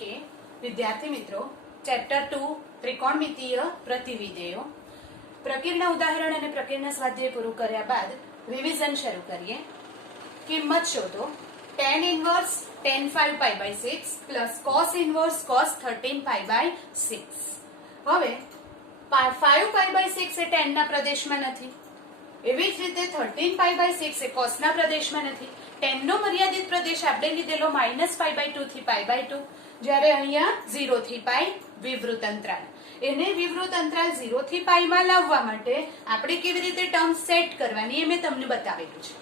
Okay વિદ્યાર્થી મિત્રો, chapter 2 ત્રિકોણમિતીય પ્રતિવિધેયો પ્રકીર્ણ ઉદાહરણ અને પ્રકીર્ણ સ્વાધ્યાય પૂરું કર્યા બાદ રિવિઝન શરૂ કરીએ. કિંમત શોધો. tan inverse tan 5 pi by 6 plus cos inverse cos 13 pi by 6. હવે 5 pi by 6 એ tan ના પ્રદેશમાં નથી, એવી જ રીતે 13 pi by 6 એ cos ના પ્રદેશમાં નથી. tan નો મર્યાદિત પ્રદેશ આપણે લીધેલો -pi by 2 થી pi by 2, જ્યારે અહીંયા 0 થી pi વિવૃત અંતરાલ. એને વિવૃત અંતરાલ 0 થી pi માં લાવવા માટે આપણે કેવી રીતે ટર્મ સેટ કરવાની એ મેં તમને બતાવેલું છે.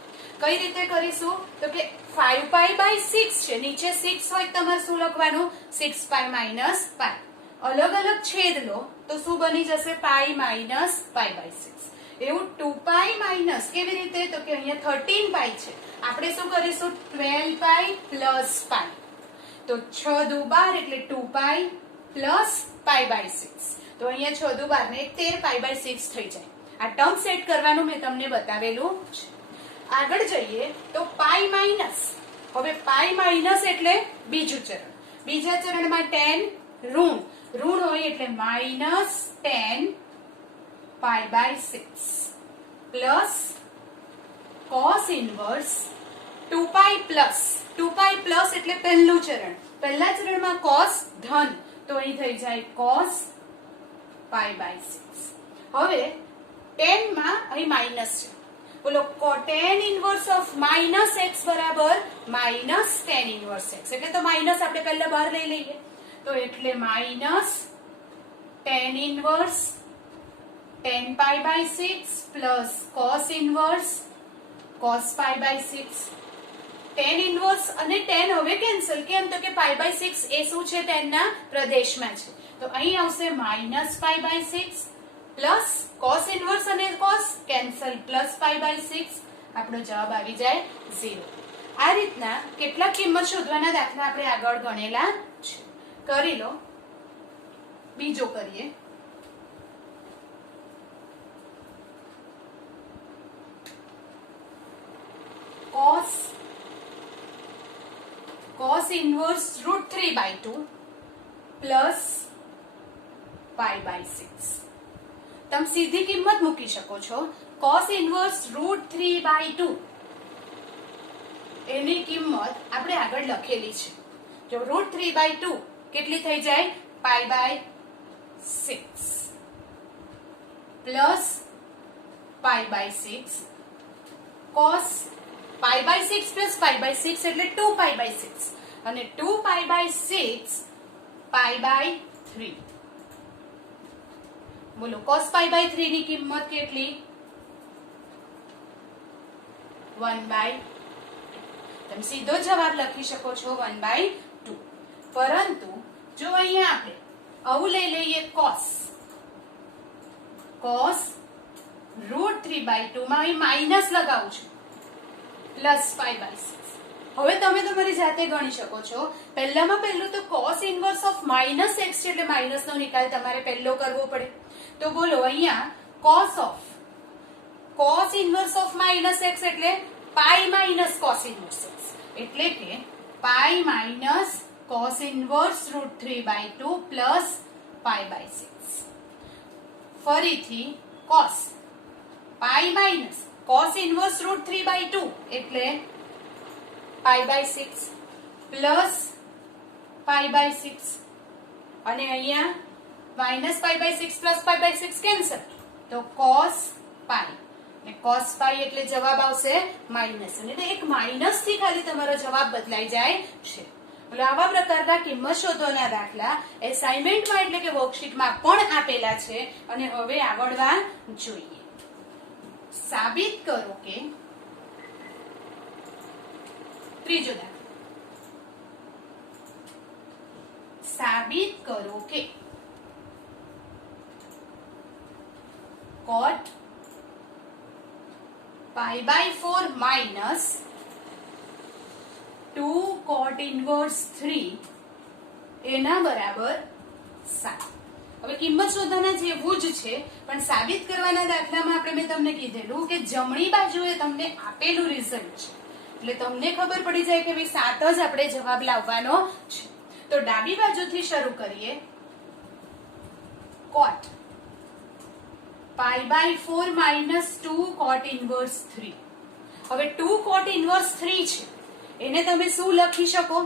કઈ રીતે કરીશું તો કે 5 pi by 6 છે, નીચે 6 હોય તમારે શું લખવાનું? 6 pi minus pi. અલગ અલગ છેદ લો તો શું બની જશે? pi minus pi by 6. એવું 2 pi minus કેવી રીતે? તો કે અહીંયા 13 pi છે, આપણે શું કરીશું? 12 pi plus pi. તો 6 દુ 12 એટલે 2 pi plus pi by 6. તો અહીંયા 6 દુ 12 ને 13 pi by 6 થઈ જાય. આ ટર્મ સેટ કરવાનું મેં તમને બતાવેલું છે. આગળ જઈએ તો પાઈ માઇનસ. હવે પાઈ માઇનસ એટલે બીજું ચરણ. બીજા ચરણમાં tan ઋણ હોય એટલે -tan pi by 6 plus cos inverse 2pi plus એટલે પહેલું ચરણ. પહેલા ચરણમાં cos ધન, તો અહીં થઈ જાય cos pi by 6. હવે tan માં અહીં માઇનસ છે, બોલો tan inverse of -x બરાબર -tan inverse x, એટલે તો માઇનસ આપણે પહેલા બહાર લઈ લઈએ. તો એટલે -tan inverse tan pi by 6 plus cos inverse cos pi by 6. tan inverse અને tan હવે કેન્સલ. કેમ? તો કે pi by 6 એ શું છે? tan ના પ્રદેશમાં છે, તો અહીં આવશે -pi by 6 plus cos inverse અને cos cancel plus pi by 6. આપણો જવાબ આવી જાય 0. આ રીતના કેટલા કિંમત શોધવાના દાખલા આપણે આગળ ગણેલા છે. કરી લો. બીજો કરીએ. cos inverse √3/2 plus pi by 6. તમે સીધી કિંમત મૂકી શકો છો. cos inverse √3/2 એની કિંમત આપણે આગળ લખેલી છે. જો √3/2 કેટલી થઈ જાય? pi by 6 plus pi by 6 cos pi by 6 plus pi by 6 એટલે 2 pi by 6 અને 2 pi by 6 pi by 3. બોલો cos pi by 3 ની કિંમત કેટલી? 1/2. તમે સીધો જવાબ લખી શકો છો 1/2. પરંતુ જો અહીંયા આપણે આવું લઈ લઈએ cos √3/2 માં અહીં માઇનસ લગાવું છું પ્લસ pi by 6. હવે તમે તમારી જાતે ગણી શકો છો. પહેલામાં પહેલું તો cos inverse of -x છે, એટલે માઇનસ નો નિકાલ તમારે પહેલો કરવો પડે. તો બોલો અહીંયા cos inverse of -x એટલે pi minus cos inverse x, એટલે કે pi minus cos inverse √3/2 plus pi by 6. ફરીથી cos pi minus cos inverse √3/2 એટલે pi by 6 plus pi by 6 અને અહીંયા -pi by 6 plus pi by 6 cancel, તો cos pi અને cos pi એટલે જવાબ આવશે માઇનસ. અને એક માઇનસ થી ખાલી તમારો જવાબ બદલાઈ જાય છે. એટલે આવા પ્રકારના કિંમત શોધવાના દાખલા એસાઇનમેન્ટમાં એટલે કે વર્કશીટમાં પણ આપેલા છે. અને હવે આગળવા જોઈએ. સાબિત કરો કે ત્રીજો દાખલો. સાબિત કરો કે cot pi by 4 minus 2 cot inverse 3 એના બરાબર 7. હવે કિંમત શોધવાના જેવું જ છે, પણ સાબિત કરવાના દાખલામાં આપણે મેં તમને કીધેલું કે જમણી બાજુએ તમને આપેલું રિઝલ્ટ છે, એટલે તમને ખબર પડી જાય કે ભાઈ 7 જ આપણે જવાબ લાવવાનો છે. તો ડાબી બાજુથી શરૂ કરીએ. cot π/4 minus 2 cot inverse 3. હવે 2 cot inverse 3 છે એને તમે શું લખી શકો?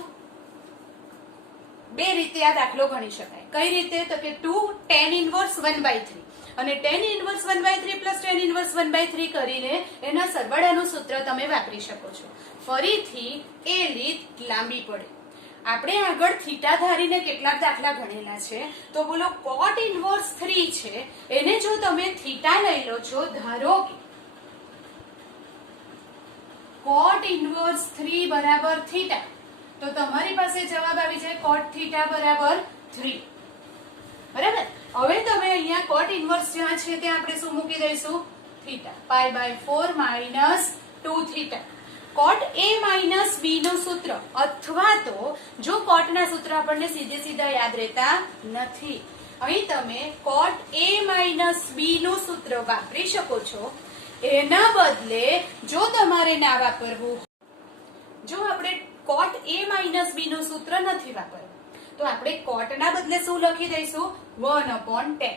બે રીતે આ દાખલો ગણી શકાય. કઈ રીતે? તો કે 2 tan inverse 1/3 અને tan inverse 1/3 plus tan inverse 1/3 કરીને એના સરવાળાનું સૂત્ર તમે વાપરી શકો છો. ફરીથી એ રીત લાંબી પડે. આપણે આગળ થીટા ધારીને કેટલાક દાખલા ગણેલા છે. તો બોલો cot inverse 3 છે એને જો તમે થીટા લઈ લો છો, ધારો કે cot inverse 3 બરાબર થીટા, તો તમારી પાસે જવાબ આવી જાય cot થીટા બરાબર 3. બરાબર. હવે તમે અહીંયા cot inverse જ્યાં છે ત્યાં આપણે શું મૂકી દઈશું? Theta. π/4 minus 2 theta. cot a minus b નું સૂત્ર, અથવા તો જો cot ના સૂત્ર આપણને સીધા યાદ રહેતા નથી, અહીં તમે cot a minus b નું સૂત્ર વાપરી શકો છો. એના બદલે જો તમારે ના વાપરવું, જો આપણે cot a minus b નું સૂત્ર નથી વાપરવું, તો આપણે cot ના બદલે શું લખી દઈશું? 1/10.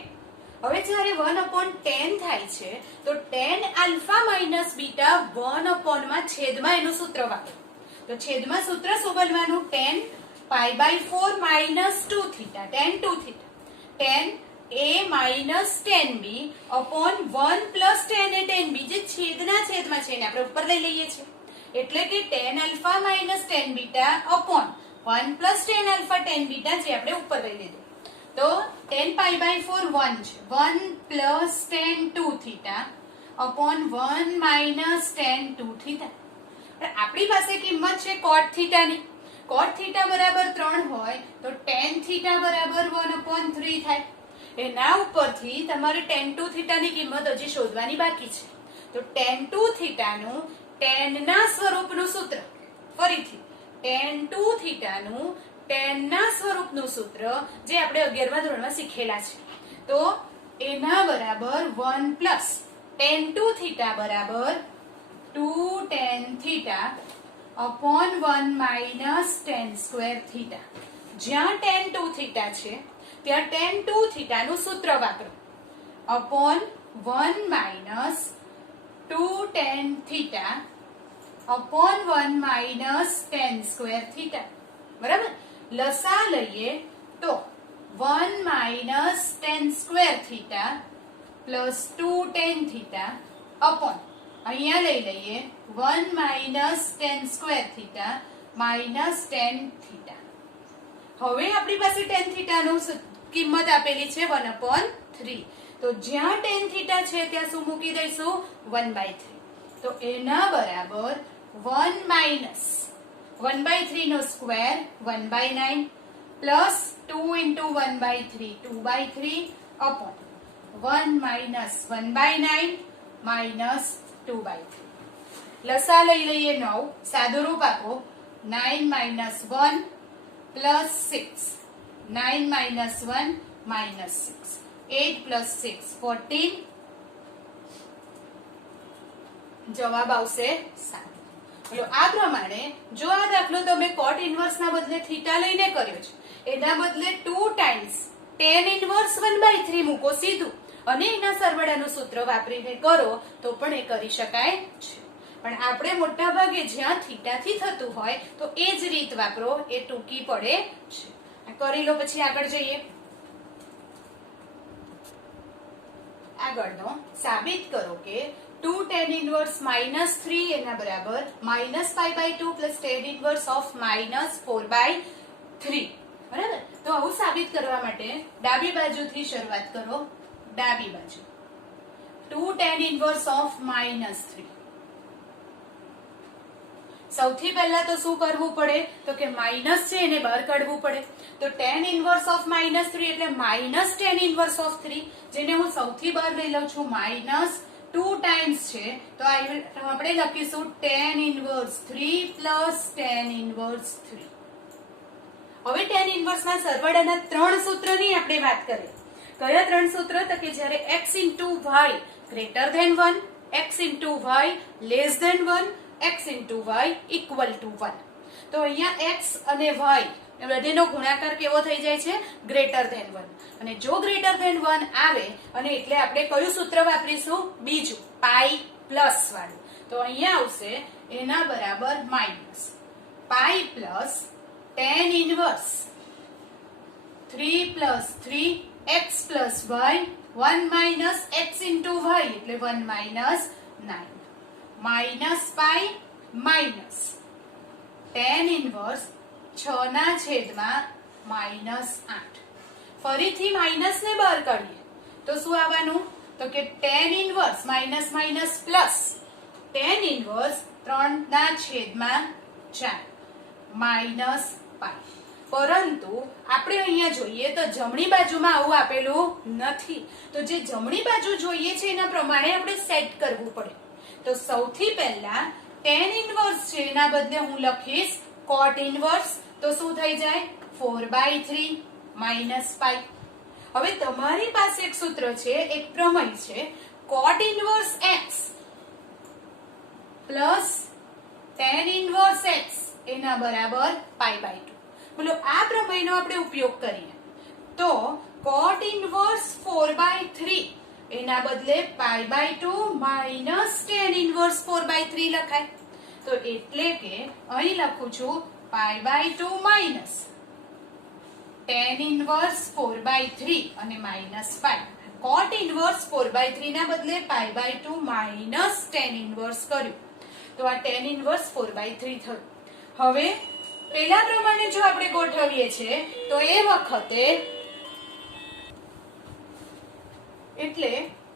હવે જ્યારે 1/10 થાય છે તો tan alpha minus beta 1/માં છેદમાં એનું સૂત્ર વાપરો. તો છેદમાં સૂત્ર શું બનવાનું? tan π/4 minus 2 theta, tan 2 theta, tan a minus tan b upon 1 plus tan a tan b, જે છેદના છેદમાં છે એને આપણે ઉપર લઈ લઈએ છીએ. એટલે કે tan alpha minus tan beta upon 1 plus tan alpha tan beta, જે આપણે ઉપર લઈ લીધું. તો tan π/4 1 છે, 1 plus tan 2 theta upon 1 minus tan 2 theta. આપણી પાસે કિંમત છે cot theta ની. cot theta બરાબર 3 હોય તો tan theta બરાબર 1/3 થાય. એના ઉપરથી તમારે tan 2 theta ની કિંમત હજી શોધવાની બાકી છે. તો tan 2 theta નું tan ના સ્વરૂપનું સૂત્ર, ફરીથી tan 2 theta નું tan ના સ્વરૂપનું સૂત્ર જે આપણે 11મા ધોરણમાં શીખેલા છે. તો એના બરાબર 1 plus tan 2 theta બરાબર 2 tan theta upon 1 minus tan square theta. જ્યાં tan 2 theta છે ત્યાં tan 2 theta નું સૂત્ર વાપરો. upon 1 minus 2 tan theta upon 1 minus tan square theta. બરાબર. લસા લઈએ તો 1 minus tan square theta plus 2 tan theta upon, અહીંયા લઈ લઈએ 1 minus tan square theta minus tan theta. હવે આપણી પાસે tan theta નું કિંમત આપેલી છે 1/3. તો જ્યાં tan theta છે ત્યાં શું મૂકી દઈશું? 1/3. તો એના બરાબર 1 minus 1/3 નો square 1/9 plus 2 into 1/3 2/3 upon 1 minus 1/9 minus 2/3. લસા લઈ લઈએ 9, સાદું રૂપ આપો 9 minus 1 plus 6, 9 minus 1 minus 6, 8 plus 6 14. જવાબ આવશે 7. આ પ્રમાણે જો આ દાખલો તમે cot inverse ના બદલે થીટા લઈને કર્યો છે, એના બદલે 2 times tan inverse 1/3 મૂકો સીધું અને એના સરવાળાનું સૂત્ર વાપરીને કરો તો પણ એ કરી શકાય છે. પણ આપણે મોટા ભાગે જ્યાં થીટા થી થતું હોય તો એ જ રીત વાપરો, એ ટૂંકી પડે છે. કરી લો પછી આગળ જઈએ. આગળનો સાબિત કરો કે 2 tan inverse minus 3 એના બરાબર minus π/2 plus tan inverse of minus 4/3. બરાબર. તો આવું સાબિત કરવા માટે ડાબી બાજુથી શરૂઆત કરો. ડાબી બાજુ 2 tan inverse of minus 3. સૌથી પહેલા તો શું કરવું પડે? તો કે માઇનસ છે એને બહાર કાઢવું પડે. તો tan inverse of minus 3 એટલે minus tan inverse of 3, જેને હું સૌથી બહાર લઈ લઉં છું minus 2 times છે. તો આપણે લખીશું tan inverse 3 plus tan inverse 3. હવે tan inverse ના સરવાળાના 3 સૂત્રની આપણે વાત કરીએ. કયા 3 સૂત્ર? તો કે જ્યારે x into y greater than 1, x into y less than 1, x into y equal to 1. તો અહીંયા x અને y એ બંનેનો ગુણાકાર કેવો થઈ જાય છે? Greater than 1. અને જો ગ્રેટર ધેન 1 આવે અને એટલે આપણે કયું સૂત્ર વાપરીશું? બીજું પાઈ પ્લસ વાળું. તો અહીંયા આવશે એના બરાબર minus pi plus tan inverse 3 plus 3x plus y 1 minus x into y એટલે 1 minus 9 minus pi minus tan inverse 6 ના છેદમાં માઇનસ 8. ફરીથી માઇનસ ને બહાર કાઢીએ તો શું આવવાનું? તો કે tan inverse minus minus plus tan inverse 3 ના છેદમાં 4 માઇનસ પાઈ. પરંતુ આપણે અહીંયા જોઈએ તો જમણી બાજુમાં આવું આપેલું નથી. તો જે જમણી બાજુ જોઈએ છે એના પ્રમાણે આપણે સેટ કરવું પડે. તો સૌથી પહેલા tan ઇન્વર્સ છે એના બદલે હું લખીશ cot ઇન્વર્સ. તો શું થઈ જાય? 4/3 માઇનસ પાઈ. હવે તમારી પાસે એક સૂત્ર છે, એક પ્રમેય છે, cot inverse x plus tan inverse x એના બરાબર π/2. બોલો આ પ્રમેયનો આપણે ઉપયોગ કરીએ તો cot ઇન્વર્સ 4/3 એના બદલે π/2 માઇનસ tan ઇન્વર્સ 4/3 લખાય. તો એટલે કે અહીં લખું છું π/2 માઇનસ tan ઇન્વર્સ 4/3 અને માઇનસ પાઈ. cot ઇન્વર્સ 4/3 ના બદલે π/2 માઇનસ tan ઇન્વર્સ કર્યું તો આ tan ઇન્વર્સ 4/3 થયું. હવે પેલા પ્રમાણે જો આપણે ગોઠવીએ છીએ તો એ વખતે એટલે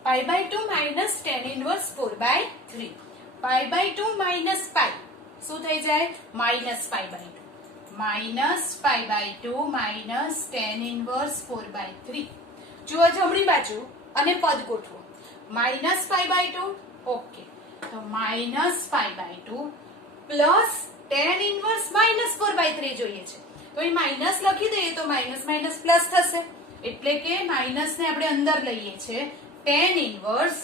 π/2 minus tan inverse 4/3 π/2 minus pi શું થઈ જાય? Minus π/2 minus π/2 minus tan inverse 4/3. જુઓ જમણી બાજુ અને પદ ગોઠવો. માઇનસ π/2 ઓકે તો minus π/2 plus tan inverse minus 4/3 જોઈએ છે તો એ માઇનસ લખી દઈએ તો માઇનસ માઇનસ પ્લસ થશે એટલે કે માઇનસ ને આપણે અંદર લઈએ છે tan ઇન્વર્સ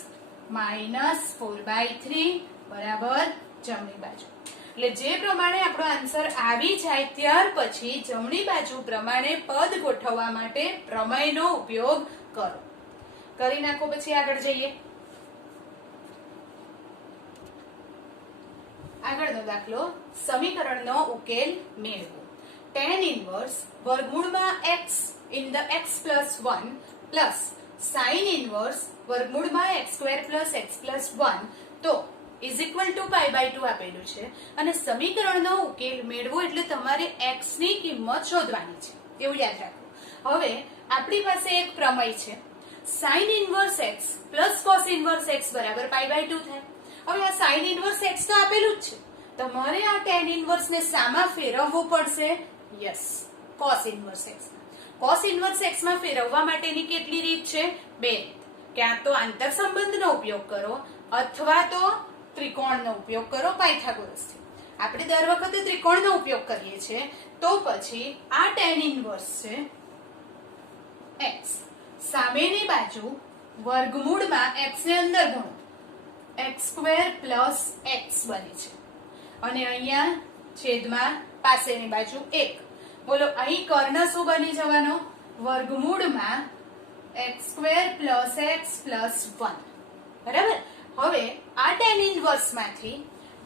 માઇનસ 4/3 બરાબર જમણી બાજુ. એટલે જે પ્રમાણે આપણો આન્સર આવી જાય ત્યાર પછી જમણી બાજુ પ્રમાણે પદ ગોઠવવા માટે પ્રમેયનો ઉપયોગ કરો. કરી નાખો પછી આગળ જઈએ. આગળનો દાખલો સમીકરણનો ઉકેલ મેળવો. tan ઇન્વર્સ વર્ગમૂળમાં x in the x plus 1 plus sin inverse વર્ગમૂળમાં x² પ્લસ x પ્લસ 1 તો ઇઝ ઇક્વલ ટુ π/2 આપેલું છે અને સમીકરણનો ઉકેલ મેળવો એટલે તમારે x ની કિંમત શોધવાની છે એવું યાદ રાખો. હવે આપણી પાસે એક પ્રમેય છે sin inverse x plus cos inverse x બરાબર π/2 થાય. હવે આ sin ઇન્વર્સ x તો આપેલું જ છે, તમારે આ tan ઇન્વર્સ ને સામા ફેરવવું પડશે. Yes, cos inverse x. cos inverse x માં ફેરવવા માટેની કેટલી રીત છે? 2 રીત. ક્યાં તો આંતર સંબંધનો ઉપયોગ કરો અથવા તો ત્રિકોણનો ઉપયોગ કરો પાયથાગોરસથી. આપણે દર વખતે ત્રિકોણનો ઉપયોગ કરીએ છીએ તો પછી આ tan ઇન્વર્સ છે x સામેની બાજુ વર્ગમૂળમાં x ને અંદર ગુણો x² પ્લસ x બને છે અને અહીંયા છેદમાં પાસેની બાજુ 1. બોલો અહીં કર્ણ શું બની જવાનો? વર્ગમૂળમાં x² પ્લસ x પ્લસ 1 બરાબર. હવે આ tan ઇન્વર્સ માંથી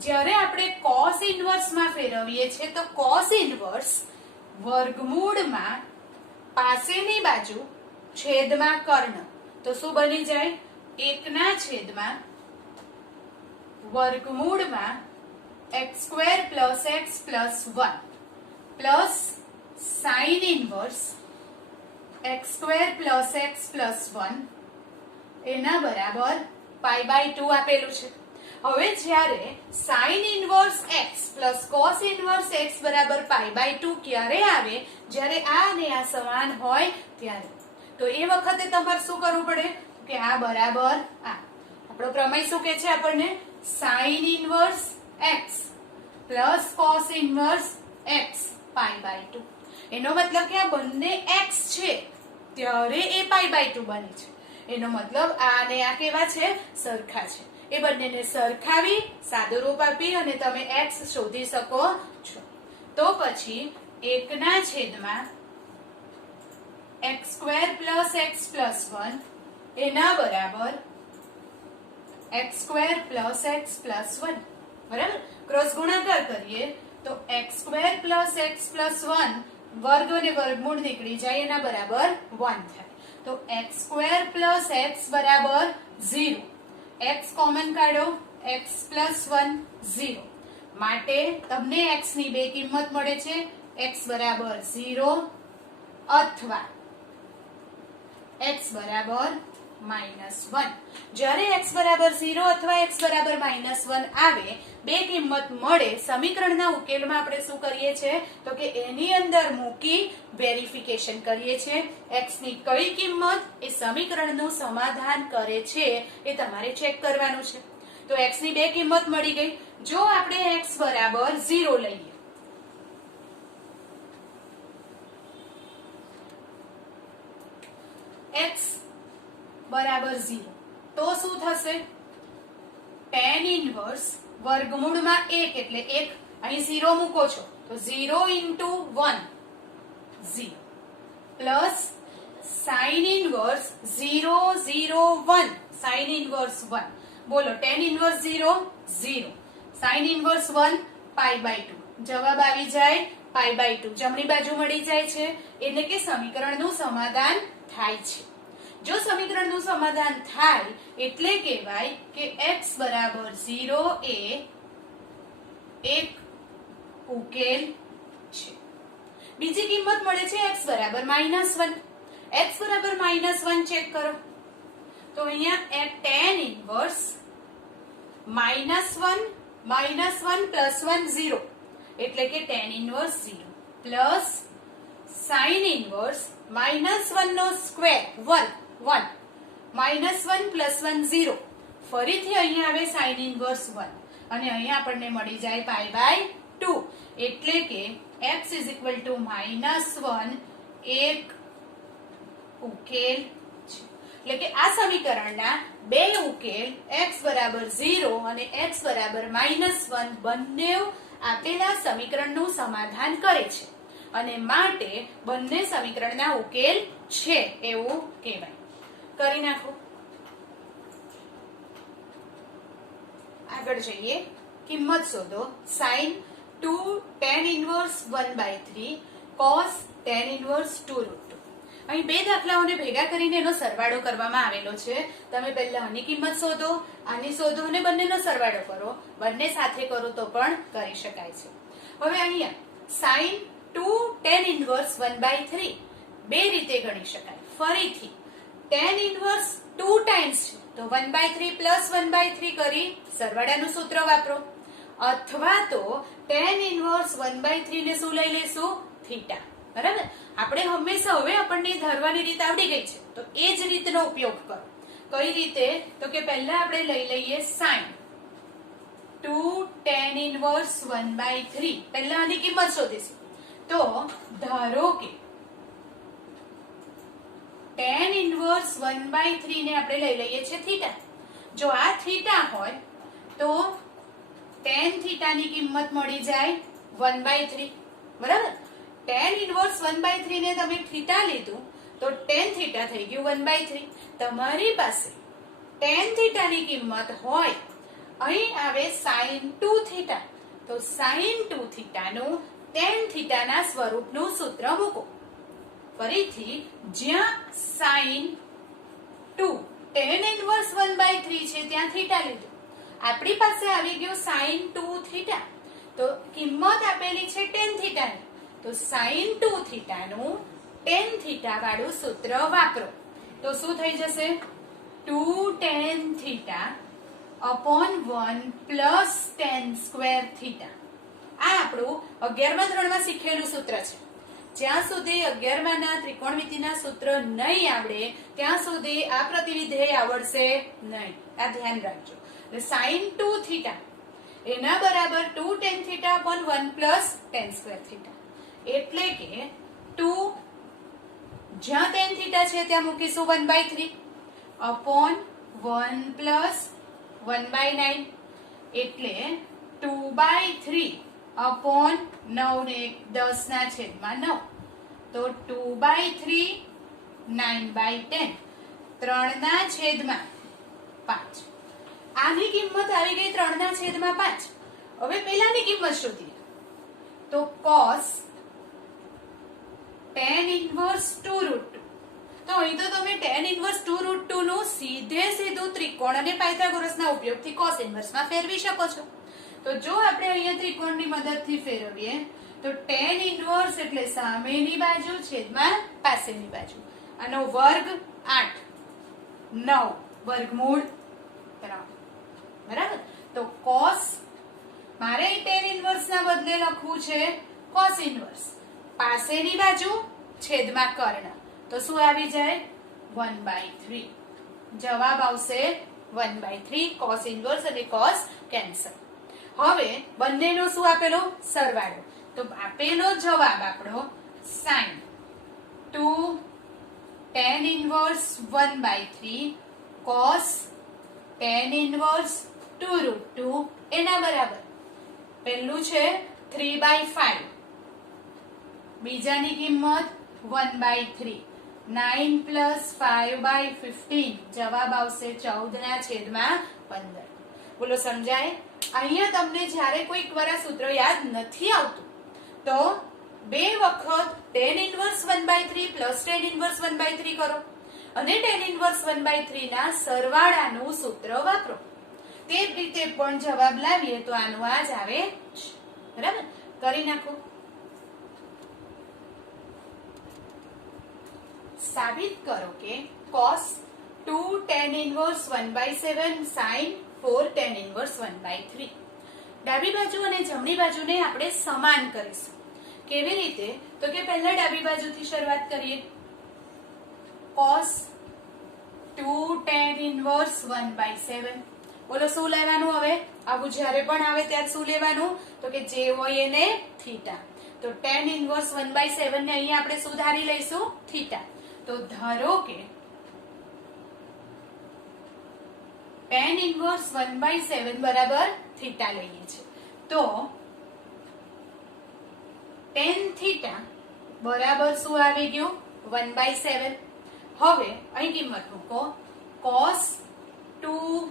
જ્યારે આપણે cos ઇન્વર્સ માં ફેરવીએ છીએ તો cos ઇન્વર્સ વર્ગમૂળમાં પાસેની બાજુ છેદમાં કર્ણ તો શું બની જાય? 1 ના છેદમાં વર્ગમૂળમાં x² plus x plus 1 plus sin inverse x² plus x plus 1 એના બરાબર π/2 આપેલું છે. હવે જ્યારે sin inverse x plus cos inverse x બરાબર π/2 ક્યારે આવે? જ્યારે આ અને આ સમાન હોય ત્યારે. તો એ વખતે તમારે શું કરવું પડે કે આ બરાબર આ. આપણો પ્રમેય શું કહે છે આપણને? sin inverse x plus cos inverse x π/2. એનો મતલબ કે આ બંને x છે ત્યારે એ π/2 બને છે. એનો મતલબ આ અને આ કેવા છે? સરખા છે. એ બંનેને સરખાવી સાદું રૂપ આપી અને તમે x શોધી શકો છો. તો પછી એકના છેદમાં x square plus x plus 1 એના બરાબર x square plus x plus 1 બરાબર. ક્રોસ ગુણાકાર કરીએ તો x square plus x plus 1 વર્ગ અને વર્ગમૂળ નીકળી જાય એના બરાબર 1 થાય. તો x સ્ક્વેર પ્લસ x બરાબર 0. x કોમન કાઢો, x પ્લસ 1 0. માટે તમને x ની બે કિંમત મળે છે, x બરાબર 0 અથવા x બરાબર -1. જ્યારે x બરાબર 0 અથવા x બરાબર -1 આવે, બે કિંમત મળે, સમીકરણના ઉકેલમાં આપણે શું કરીએ છીએ તો કે એની અંદર મૂકી વેરિફિકેશન કરીએ છીએ. x ની કઈ કિંમત એ સમીકરણનું સમાધાન કરે છે એ તમારે ચેક કરવાનું છે. તો x ની બે કિંમત મળી ગઈ. જો આપણે x બરાબર 0 લઈએ, x બરાબર 0 તો શું થશે? tan ઇન્વર્સ વર્ગમૂળમાં 1 એટલે 1, અહીં 0 મૂકો છો તો 0 into 1 0 plus sin inverse 0 0 1 sin inverse 1. બોલો, tan ઇન્વર્સ 0 0, sin ઇન્વર્સ 1 π/2. જવાબ આવી જાય π/2. જમણી બાજુ મળી જાય છે એટલે કે સમીકરણનું સમાધાન થાય છે. જો સમીકરણનું સમાધાન થાય એટલે કહેવાય કે x બરાબર 0 એ એક ઉકેલ છે. બીજી કિંમત મળે છે x બરાબર -1. x બરાબર -1 ચેક કરો તો અહીંયા tan ઇન્વર્સ -1 પ્લસ 1 0 એટલે કે tan inverse 0 plus sin inverse -1 નો સ્ક્વેર વર્ગ 1 -1 પ્લસ 1 0. ફરીથી અહીંયા આવે sin ઇન્વર્સ 1 અને અહીંયા આપણને મળી જાય π/2 એટલે કે x -1 એક ઉકેલ છે. એટલે કે આ સમીકરણના બે ઉકેલ x બરાબર 0 અને x બરાબર -1 બંને આપેલા સમીકરણનું સમાધાન કરે છે અને માટે બંને સમીકરણના ઉકેલ છે એવું કહેવાય. કરી નાખો. આગળ જઈએ. કિંમત શોધો. sin 2 tan inverse 1/3 cos tan inverse 2√2. અહીં બે દાખલાઓને ભેગા કરીને એનો સરવાળો કરવામાં આવેલો છે. તમે પહેલા આની કિંમત શોધો, આની શોધો અને બંનેનો સરવાળો કરો. બંને સાથે કરો તો પણ કરી શકાય છે. હવે અહીંયા sin 2 tan ઇન્વર્સ 1/3 બે રીતે ગણી શકાય. ફરીથી tan ઇન્વર્સ 2 ટાઈમ્સ છે તો 1/3 પ્લસ 1/3 કરી સરવાળાનું સૂત્ર વાપરો, અથવા તો tan ઇન્વર્સ 1/3 ને શું લઈ લેશું? થીટા. બરાબર. આપણે હંમેશા હવે આપણને ધારવાની રીત આવડી ગઈ છે તો એ જ રીતનો ઉપયોગ કરો. કઈ રીતે તો કે પહેલા આપણે લઈ લઈએ sin 2 tan ઇન્વર્સ 1/3. પહેલા આની કિંમત શોધીશું. તો ધારો કે tan ઇન્વર્સ 1/3 ને આપણે લઈ લઈએ છીએ થીટા. જો આ થીટા હોય તો tan થીટા ની કિંમત મળી જાય 1/3. બરાબર. tan ઇન્વર્સ 1/3 ને તમે થીટા લીધું તો tan થીટા થઈ ગયું 1/3. તમારી પાસે tan થીટા ની કિંમત હોય, અહીં આવે sin 2 થીટા તો sin 2 થીટા નું tan થીટા ના સ્વરૂપનું સૂત્ર મૂકો. ફરીથી જ્યાં sin 2 tan ઇન્વર્સ 1/3 છે ત્યાં થીટા લીધું. આપણી પાસે આવી ગયો sin 2 થીટા તો કિંમત આપેલી છે tan થીટાની તો sin 2 થીટા નું tan થીટા વાળું સૂત્ર વાપરો તો શું થઈ જશે? 2 tan theta upon 1 plus tan square theta. આ આપણું 11મા ધોરણમાં શીખેલું સૂત્ર છે. જ્યાં સુધી 11માના ત્રિકોણમિતિના સૂત્ર નહીં આવડે ત્યાં સુધી આ પ્રતિવિધેય આવડશે નહીં. આ ધ્યાન રાખજો. sin 2 થીટા એના બરાબર 2 tan theta upon 1 plus tan square theta. એટલે કે 2 જ્યાં tan થીટા છે ત્યાં મૂકીશું 1/3 upon 1 plus 1/9 એટલે 2/3 अपॉन 9 ने 10 ના છેદમાં 9 તો 2/3 9/10 3 ના છેદમાં 5 આની કિંમત આવી ગઈ 3 ના છેદમાં 5 હવે પહેલાની કિંમત શોધીએ તો cos tan inverse 2√2 તો અહીં તો તમે tan inverse 2√2 નું સીધું ત્રિકોણ અને પાયથાગોરસના ઉપયોગથી cos inverse માં ફેરવી શકો છો તો જો આપણે અહીંયા ત્રિકોણની મદદથી ફેરવીએ તો tan inverse એટલે સામેની બાજુ છેદમાં પાસેની બાજુ આનો વર્ગ 8 9 વર્ગમૂળ 3 બરાબર તો cos મારે tan inverse ના બદલે લખવું છે cos inverse પાસેની બાજુ છેદમાં કર્ણ તો શું આવી જાય 1/3 જવાબ આવશે 1/3 cos inverse અને cos કેન્સલ હવે બંનેનો શું આપેલો સરવાળો તો આપેલો જવાબ આપણો sin 2 tan inverse 1/3 cos tan inverse 2√2 એના બરાબર પહેલું છે 3/5 બીજાની કિંમત 1/3 9 plus 5/15 જવાબ આવશે 14 ના છેદમાં 15 બોલો સમજાય અહીંયા તમને જ્યારે કોઈક વાર આ સૂત્ર યાદ નથી આવતું તો બે વખત tan inverse 1/3 plus tan inverse 1/3 કરો અને tan inverse 1/3 ના સરવાળાનું સૂત્ર વાપરો તે જ રીતે પણ જવાબ લાવીએ તો આનો આ જ આવે બરાબર કરી નાખો સાબિત કરો કે cos 2 tan inverse 1/7 sin 4 tan inverse 1/3 ડાબી બાજુ અને જમણી બાજુને આપણે સમાન કરીશું કેવી રીતે તો કે પહેલા ડાબી બાજુથી શરૂઆત કરીએ cos 2 tan inverse 1/7 બોલો શું લેવાનું હવે આવું જ્યારે પણ આવે ત્યારે શું લેવાનું તો કે જે હોય એને થીટા તો tan inverse 1/7 ને અહીંયા આપણે સુધારી લઈશું થીટા તો ધારો કે tan inverse 1/7 બરાબર થીટા લઈએ છે તો tan થીટા બરાબર શું આવી ગયું 1/7 હવે અહીં કિંમત મૂકો cos 2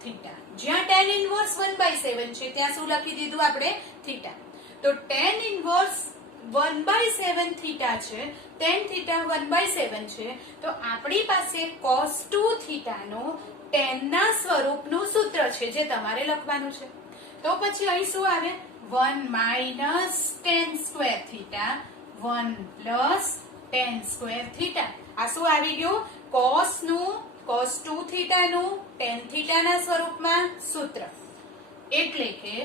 થીટા જ્યાં tan inverse 1/7 છે ત્યાં શું લખી દીધું આપણે થીટા તો tan inverse 1/7 થીટા છે tan થીટા 1/7 છે તો આપણી પાસે cos 2 થીટાનો tan ના સ્વરૂપનું સૂત્ર છે જે તમારે લખવાનું છે તો પછી અહીં શું આવે 1 minus tan square theta 1 plus tan square theta આ શું આવી ગયું cos 2 theta નું tan theta ના સ્વરૂપમાં સૂત્ર એટલે કે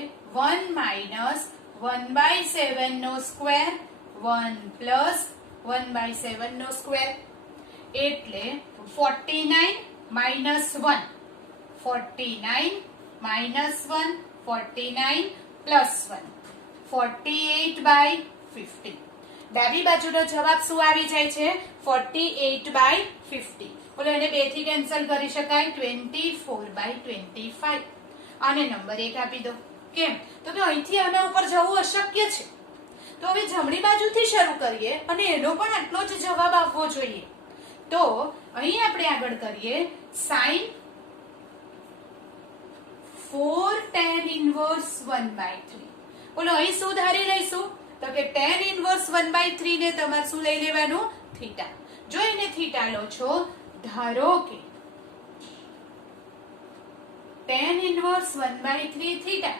1 minus 1/7 નો સ્ક્વેર 1 plus 1/7 નો સ્ક્વેર એટલે 49 minus 1 49 minus 1 49 plus 1 48/50 ડાબી બાજુનો જવાબ શું આવી જાય છે 48/50 બોલો એને 2 થી કેન્સલ કરી શકાય 24/25 આને નંબર 1 આપી દો કેમ તો કે અહીંથી આના ઉપર જવું અશક્ય છે તો હવે જમણી બાજુથી શરૂ કરીએ અને એનો પણ આટલો જ જવાબ આવવો જોઈએ તો અહીં આપણે આગળ કરીએ sin 4 tan inverse 1/3 બોલો અહીં શું ધારી લઈશું તો કે tan inverse 1/3 ને તમારે શું લઈ લેવાનું થીટા જો એને થીટા લો છો ધારો કે tan inverse 1/3 થીટા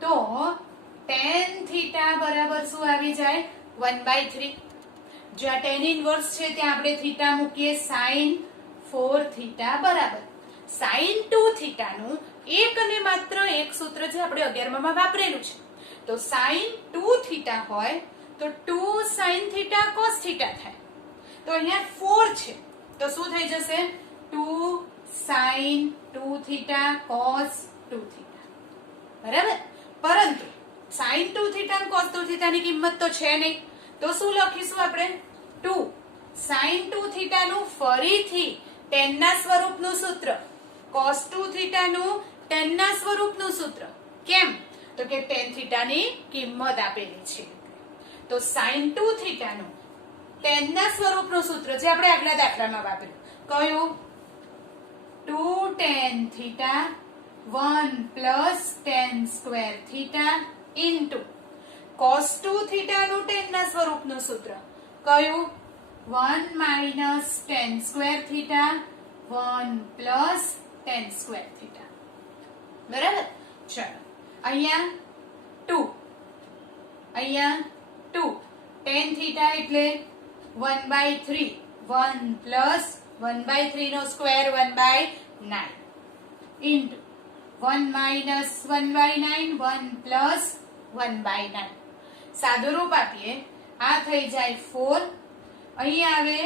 તો tan થીટા બરાબર શું આવી જાય 1/3 જ્યાં tan inverse છે ત્યાં આપણે થીટા મૂકીએ sin 4 થીટા બરાબર sin 2 થીટા નું એક અને માત્ર એક સૂત્ર જે આપણે 11 માં વાપરેલું છે તો sin 2 થીટા હોય તો 2 sin થીટા cos થીટા થાય તો અહીંયા 4 છે તો શું થઈ જશે 2 sin 2 થીટા cos 2 થીટા બરાબર પરંતુ sin 2 થીટા અને cos 2 થીટા ની કિંમત તો છે નહીં તો શું લખીશું આપણે 2 sin 2 થીટા નું ફરીથી tan ના સ્વરૂપનું સૂત્ર cos 2 થીટા નું tan ના સ્વરૂપનું સૂત્ર કેમ તો કે tan થીટા ની કિંમત આપેલી છે. તો sin 2 થીટા નું tan ના સ્વરૂપનું સૂત્ર જે આપણે આગલા દાખલામાં વાપર્યું કયું 2 tan theta 1 plus tan square theta into cos 2 theta નું tan ના સ્વરૂપનું સૂત્ર કયું 1 minus tan square theta 1 plus tan square theta. બરાબર. ચલો અહીંયા 2 અહીંયા 2 tan થીટા એટલે 1/3 1 પ્લસ 1/3 નો સ્ક્વેર 1/9 ઇન્ટુ 1 માઇનસ 1/9 1 પ્લસ 1/9. સાદું રૂપ આપીએ આ થઈ જાય 4 અહીં આવે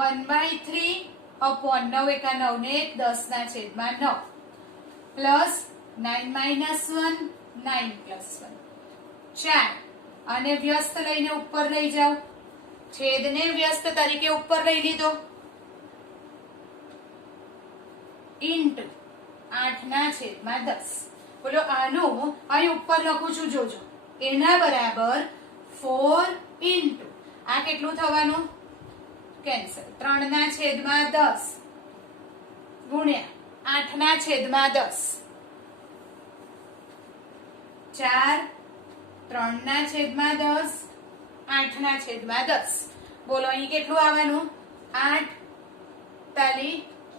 1/3 upon 9 એકા 9 ને 10 ના છેદમાં 9 પ્લસ 9 માઇનસ 1 9 પ્લસ 1 4 અને વ્યસ્ત લઈને ઉપર લઈ જાઓ છેદને વ્યસ્ત તરીકે ઉપર લઈ લીધો ઇન્ટુ 8 ના છેદમાં 10. બોલો આનું અહીં ઉપર લખું છું જોજો એના બરાબર 4 ઇન્ટુ આ કેટલું થવાનું કેન્સલ 3 ના છેદમાં 10 ગુણ્યા 8 ના છેદમાં 10 4 3 ના છેદમાં 10 8 ના છેદમાં 10. બોલો અહીં કેટલું આવવાનું 8 તાલી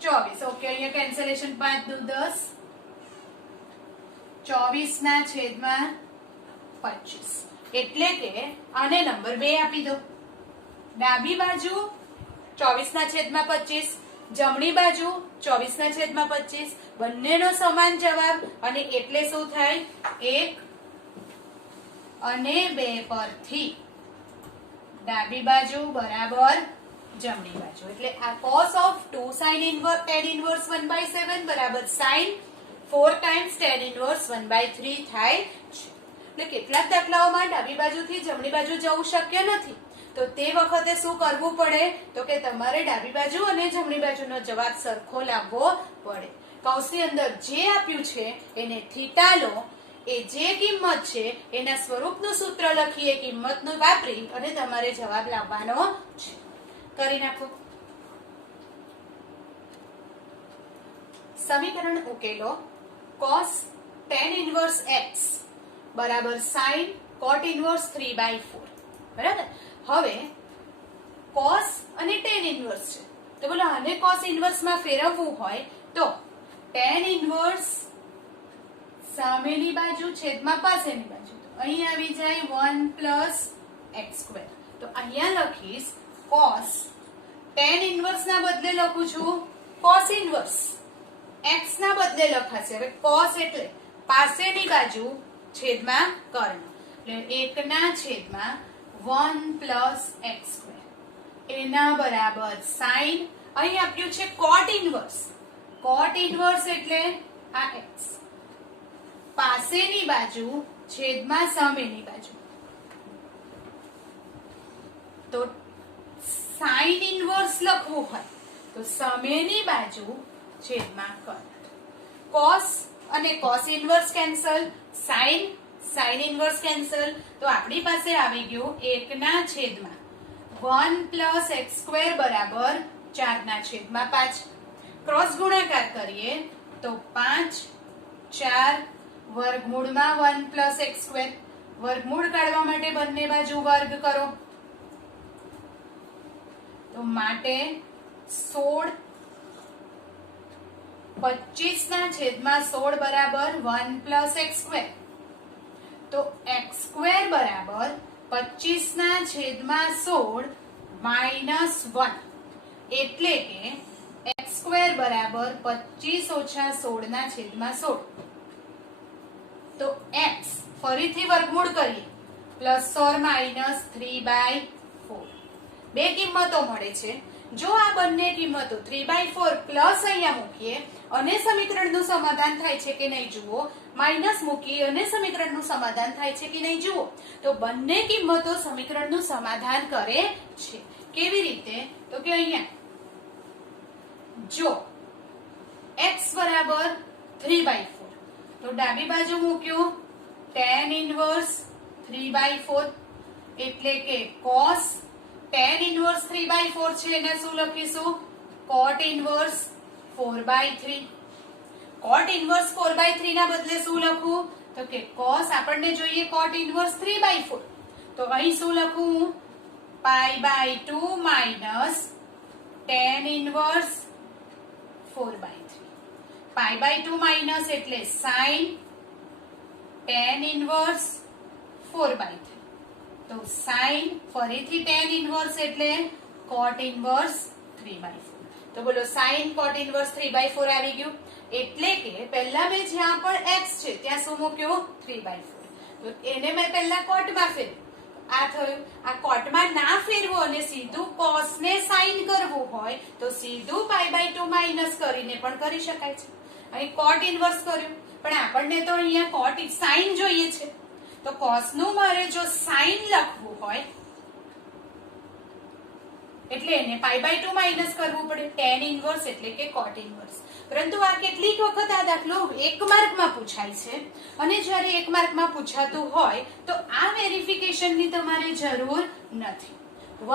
24. ઓકે અહીંયા કેન્સલેશન 5 દુ 10 24 ના છેદમાં 25. એટલે કે આને નંબર 2 આપી દો. ડાબી બાજુ 24 ના છેદમાં 25 જમણી બાજુ 24 ના છેદમાં 25 બંનેનો સમાન જવાબ અને એટલે શું થાય 1 અને 2 પરથી ડાબી બાજુ બરાબર જમણી બાજુ એટલે આ cos of 2 sin inverse tan inverse 1/7 બરાબર sin 4 times tan inverse 1/3 થાય છે. એટલે કેટલાક દાખલાઓમાં ડાબી બાજુથી જમણી બાજુ જવું શક્ય નથી તો તે વખતે શું કરવું પડે તો કે તમારે ડાબી બાજુ અને જમણી બાજુનો જવાબ સરખો લાવવો પડે. કૌંસની અંદર જે આપ્યું છે એને થીટા લો એ જે કિંમત છે એના સ્વરૂપનું સૂત્ર લખીએ કિંમતનું વાપરી અને તમારે જવાબ લાવવાનો છે. કરી નાખો. સમીકરણ ઉકેલો cos tan inverse x બરાબર sin cot inverse 3/4. બરાબર. હવે cos અને tan inverse છે તો બોલો આને cos inverse માં ફેરવવું હોય તો tan inverse સામેની બાજુ છેદમાં પાસેની બાજુ તો અહીં આવી જાય 1 પ્લસ x². તો અહીંયા લખીશ cos tan inverse ના બદલે લખું છું cos inverse. x ના બદલે લખાશે હવે cos એટલે પાસેની બાજુ છેદમાં કર્ણ એટલે 1 ના છેદમાં 1 પ્લસ x² એના બરાબર sin અહીં આપ્યું છે cot inverse. cot inverse એટલે આ x પાસેની બાજુ છેદમાં સામેની બાજુ તો sin inverse લખવું હોય તો સામેની બાજુ છેદમાં કર્ણ. cos અને cos inverse cancel sin inverse cancel તો આપણી પાસે આવી ગયું 1 ના છેદમાં 1 પ્લસ x² બરાબર 4 ના છેદમાં 5. ક્રોસ ગુણાકાર કરીએ તો 5 4 વર્ગમૂળમાં 1 પ્લસ x². વર્ગમૂળ કાઢવા માટે બંને બાજુ વર્ગ કરો તો માટે 16 25 ના છેદમાં 16 બરાબર 1 પ્લસ x². તો x² બરાબર 25 ના છેદમાં 16 માઇનસ 1 એટલે કે x² બરાબર 25 ઓછા 16 ના છેદમાં 16. તો x ફરીથી વર્ગમૂળ કરીએ પ્લસ ઓર માઇનસ 3/4. બે કિંમતો મળે છે. જો આ બંને કિંમતો 3/4 પ્લસ અહીંયા મૂકીએ અને સમીકરણનું સમાધાન થાય છે કે નહીં જુઓ માઇનસ મૂકી અને સમીકરણનું સમાધાન થાય છે કે નહીં જુઓ તો બંને કિંમતો સમીકરણનું સમાધાન કરે છે. કેવી રીતે તો કે અહીંયા જો x બરાબર 3/4 તો ડાબી બાજુ મૂક્યું tan ઇન્વર્સ 3/4 એટલે કે cos tan ઇન્વર્સ 3/4 છે એને શું લખીશું cot ઇન્વર્સ 4/3 cot ઇન્વર્સ 4/3 ના બદલે શું લખું તો કે cos આપણને જોઈએ cot ઇન્વર્સ 3/4 તો અહીં શું લખું pi/2 minus tan inverse 4/3 pi/2 minus એટલે sin tan ઇન્વર્સ 4/3 તો sin ફરીથી tan ઇન્વર્સ એટલે cot ઇન્વર્સ 3/4 તો બોલો sin cot ઇન્વર્સ 3/4 આવી ગયું એટલે કે પહેલા મેં જ્યાં પણ x છે ત્યાં શું મૂક્યું 3/4 તો એને મેં પહેલા cot માં ફેરવ્યું આ થયું આ cot માં ના ફેરવો અને સીધું cos ને sin કરવું હોય તો સીધું pi/2 માઈનસ કરીને પણ કરી શકાય છે અહીં cot ઇન્વર્સ કર્યું પણ આપણને તો અહીંયા cot sin જોઈએ છે તો cos નું મારે જો sin લખવું હોય એટલે એને pi/2 માઈનસ કરવું પડે tan ઇન્વર્સ એટલે કે cot ઇન્વર્સ પરંતુ આ કેટલીક વખત આ દાખલો 1 માર્કમાં પૂછાય છે અને જ્યારે 1 માર્કમાં પૂછાતું હોય તો આ વેરિફિકેશનની તમારે જરૂર નથી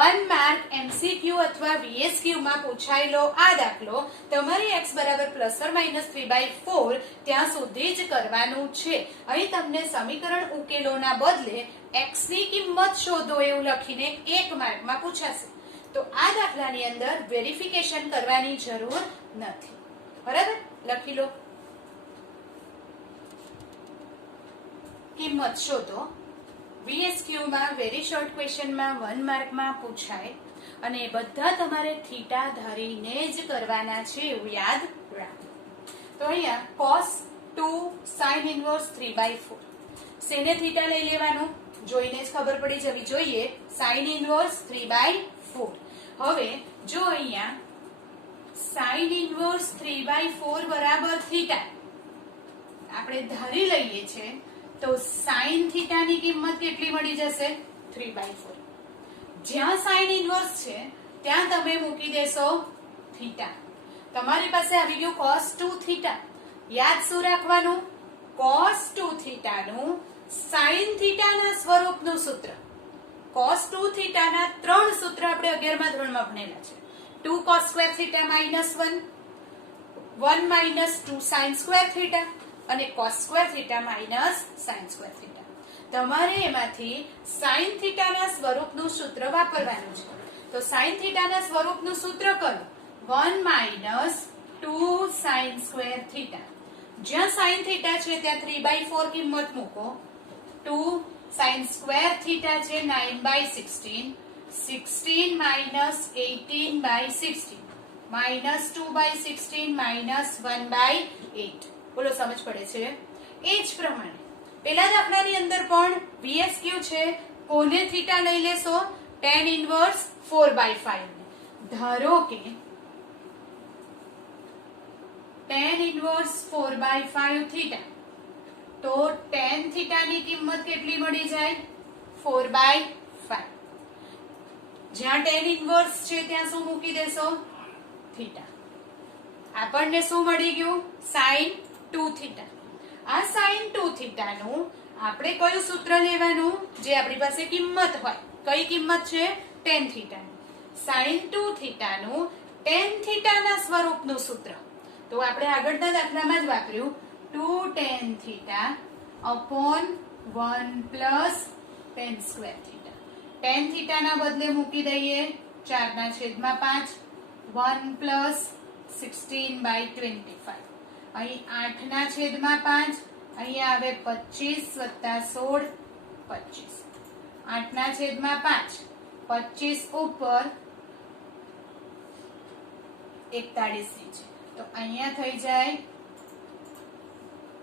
1 માર્ક MCQ અથવા VSQ માં પૂછાયેલો આ દાખલો તમારે x બરાબર ±3/4 ત્યાં સુધી જ કરવાનું છે અહીં તમને સમીકરણ ઉકેલોના બદલે x ની કિંમત શોધો એવું લખીને 1 માર્કમાં પૂછાશે તો આ દાખલાની અંદર વેરિફિકેશન કરવાની જરૂર નથી બરાબર લખી લો કિંમત શોધો VSQ માં વેરી શોર્ટ ક્વેશ્ચન માં 1 માર્કમાં પૂછાય અને બધા તમારે થીટા ધારીને જ કરવાના છે એવું યાદ રાખો તો અહીંયા cos 2 sin ઇન્વર્સ 3/4 સેને થીટા લઈ લેવાનું જોઈને જ ખબર પડી જવી જોઈએ sin ઇન્વર્સ 3/4 હવે જો અહીંયા sin ઇન્વર્સ 3/4 બરાબર થીટા આપણે ધારી લઈએ છે તો sin થીટાની કિંમત કેટલી મળી જશે 3/4 જ્યાં sin ઇન્વર્સ છે ત્યાં તમે મૂકી દેશો થીટા તમારી પાસે આવી ગયું cos 2 થીટા યાદ શું રાખવાનું cos 2 થીટાનું sin થીટાના સ્વરૂપનું સૂત્ર cos 2 થીટાના ત્રણ સૂત્ર આપણે 11મા ધોરણમાં ભણેલા છે 2 cos square theta minus 1 minus 2 sin square theta અને cos square theta minus sin square theta તમારે એમાંથી sin theta ના સ્વરૂપનું સૂત્ર વાપરવાનું છે તો sin theta ના સ્વરૂપનું સૂત્ર કરો 1 minus 2 sin square theta જ્યાં sin theta છે ત્યાં 3/4 કિંમત મૂકો 2 sin square theta છે 9/16 16 minus 18/16 minus 2/16 minus 1/8 બોલો સમજ પડે છે એ જ પ્રમાણે પેલા દાખલાની અંદર પણ VSQ છે કોને થીટા લઈ લેશો tan ઇન્વર્સ 4/5 ધારો કે tan ઇન્વર્સ 4/5 થીટા તો tan થીટાની કિંમત કેટલી મળી જાય 4/5 જ્યાં tan ઇન્વર્સ છે ત્યાં શું મૂકી દેશો થીટા આપણને શું મળી ગયું sin 2 થીટા આ sin 2 થીટાનું આપણે કયું સૂત્ર લેવાનું જે આપણી પાસે કિંમત હોય કઈ કિંમત છે tan થીટાની sin 2 થીટાનું tan થીટાના સ્વરૂપનું સૂત્ર તો આપણે આગળના દાખલામાં જ વાપર્યું 2 tan theta upon 1 plus tan square theta tan થીટાના બદલે મૂકી દઈએ 4/5 1 plus 16/25 અહીં 8/5 અહીંયા આવે 25 + 16 25 8/5 25 ઉપર 41 નીચે તો અહીંયા થઈ જાય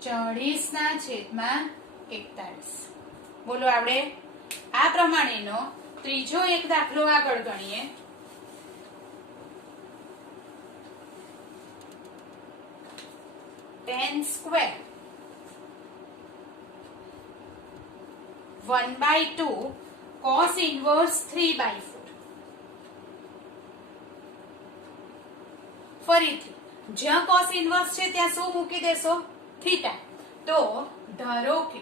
40/41 બોલો આપણે આ પ્રમાણેનો ત્રીજો એક દાખલો આગળ ગણીએ tan square 1/2 cos inverse 3/4 ફરીથી જ્યાં cos inverse છે ત્યાં શું મૂકી દેશો થીટા તો ધારો કે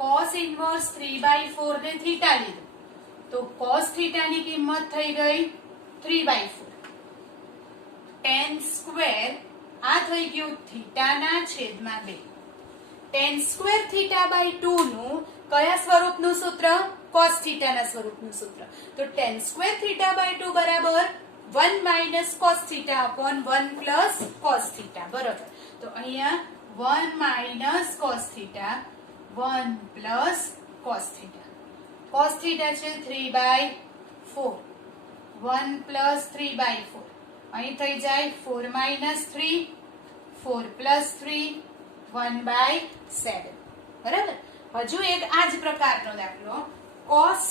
cos ઇન્વર્સ 3/4 ને થીટા લીધું તો cos થીટા ની કિંમત થઈ ગઈ 3/4 tan સ્ક્વેર આ થઈ ગયું થીટા ના છેદમાં 2 tan સ્ક્વેર થીટા બાય 2 નું કયા સ્વરૂપનું સૂત્ર cos થીટા ના સ્વરૂપનું સૂત્ર તો tan સ્ક્વેર થીટા બાય 2 બરાબર 1 minus cos theta upon 1 plus cos theta બરાબર તો અહીંયા 1 minus cos theta 1 plus cos theta cos theta છે 3/4 1 પ્લસ 3/4 અહીં થઈ જાય 4 માઇનસ 3 4 પ્લસ 3 1/7 બરાબર હજુ એક આ જ પ્રકારનો દાખલો cos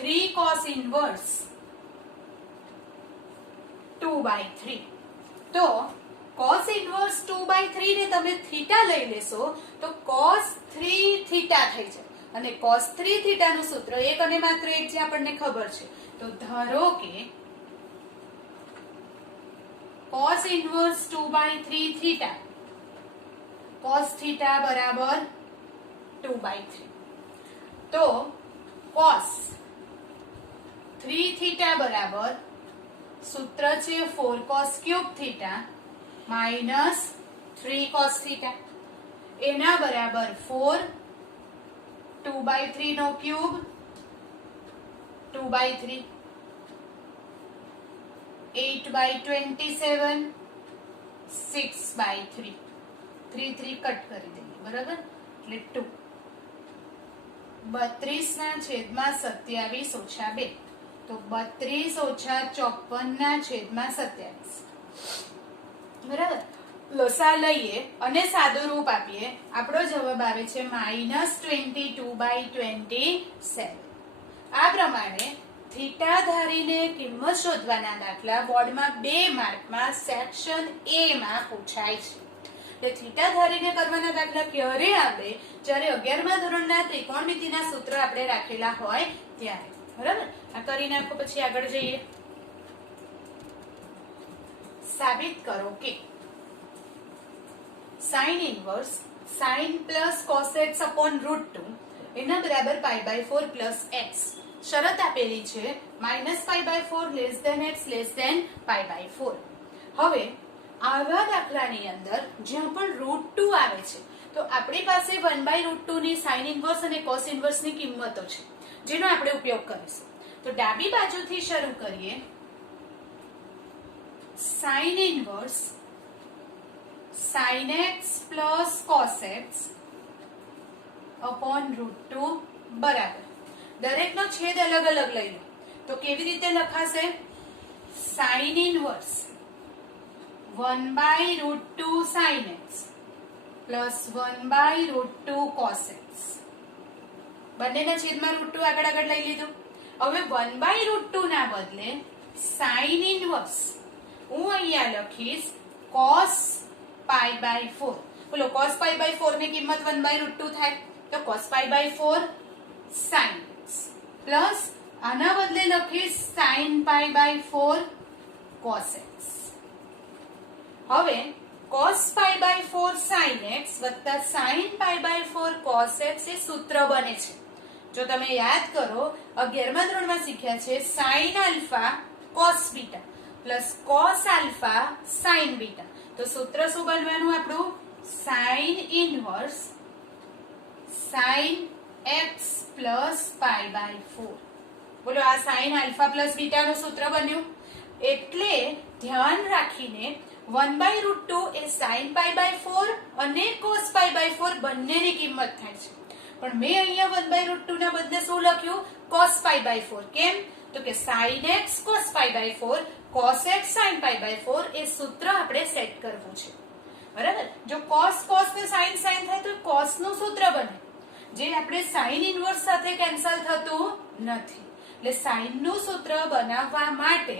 3 cos inverse 2/3 તો cos inverse 2/3 ને તમે થીટા લઈ લેશો તો cos 3 થીટા થઈ જાય અને cos 3 થીટા નું સૂત્ર એક અને માત્ર એક જે આપણને ખબર છે તો ધારો કે cos inverse 2/3 theta cos theta બરાબર 2/3 તો cos 3 થીટા બરાબર સૂત્ર છે 4 cos cube theta minus 3 cos theta એના બરાબર 4 2/3 નો ક્યુબ 2/3 8/27 6/3 3 કટ કરી દઈએ બરાબર એટલે 2 32 ના છેદમાં 27 ઓછા 2 તો 32 ઓછા 54 ના છેદમાં 27 બરાબર લસા લઈએ અને સાદું રૂપ આપીએ આપણો જવાબ આવે છે -22/27 આ પ્રમાણે થીટા ધારીને કિંમત શોધવાના દાખલા બોર્ડમાં 2 માર્કમાં સેક્શન એ માં પૂછાય છે એટલે થીટા ધારીને કરવાના દાખલા ક્યારે આવે જ્યારે 11મા ધોરણના ત્રિકોણમિતિના સૂત્ર આપણે રાખેલા હોય ત્યારે બરાબર આ કરી નાખો પછી આગળ જઈએ સાબિત કરો કે sin inverse sin plus cos x upon √2 એના બરાબર π/4 પ્લસ x શરત આપેલી છે -π/4 less than x less than π/4 હવે આવા દાખલાની અંદર જ્યાં પણ √2 આવે છે તો આપણી પાસે 1/√2 ની sin ઇન્વર્સ અને cos ઇન્વર્સ ની કિંમતો છે જેનો આપણે ઉપયોગ કરીશું તો ડાબી બાજુથી શરૂ કરીએ sin inverse sin x plus cos x upon √2 બરાબર દરેકનો છેદ અલગ અલગ લઈ લો તો કેવી રીતે લખાશે sin inverse 1/√2 sin x plus 1/√2 cos x બંનેના છેદમાં √2 આગળ લઈ લીધું હવે 1/√2 ના બદલે sin ઇન્વર્સ હું અહીંયા લખીશ cos π/4 બોલો cos π/4 ની કિંમત 1/√2 થાય તો cos π/4 sin x પ્લસ આના બદલે લખીશ sin π/4 cos x હવે cos π/4 sin x વત્તા sin π/4 cos x એ સૂત્ર બને છે જો તમે યાદ કરો 11મા ધોરણમાં શીખ્યા છે sin alpha cos beta plus cos alpha sin beta તો સૂત્ર શું બનવાનું આપણું sin inverse sin x plus π/4 બોલો આ sin આલ્ફા પ્લસ બીટા નું સૂત્ર બન્યું એટલે ધ્યાન રાખીને 1/√2 એ sin π/4 અને cos π/4 બંનેની કિંમત થાય છે પણ મેં અહીંયા 1/√2 ના બદલે શું લખ્યું cos π/4 કેમ તો કે sin x cos π/4 cos x sin π/4 એ સૂત્ર આપણે સેટ કરવું છે બરાબર જો cos ને sin થાય તો cos નું સૂત્ર બને જે આપણે sin ઇન્વર્સ સાથે કેન્સલ થતું નથી એટલે sin નું સૂત્ર બનાવવા માટે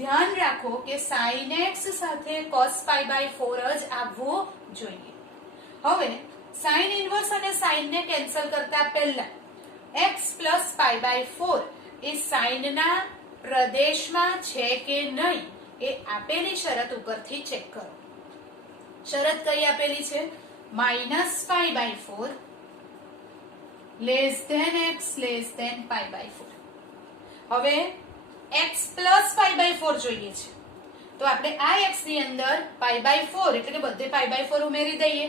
ધ્યાન રાખો કે sin x સાથે cos π/4 જ આવવું જોઈએ હવે sin ઇન્વર્સ અને sin ને કેન્સલ કરતા પહેલા x પ્લસ π/4 એ સાઇનના પ્રદેશમાં છે કે નહીં એ આપેલી શરત ઉપરથી ચેક કરો. શરત કઈ આપેલી છે? -π/4 less than x less than π/4. હવે x પ્લસ π/4 જોઈએ છે, તો આપણે આ x ની અંદર π/4 એટલે કે બધે π/4 ઉમેરી દઈએ.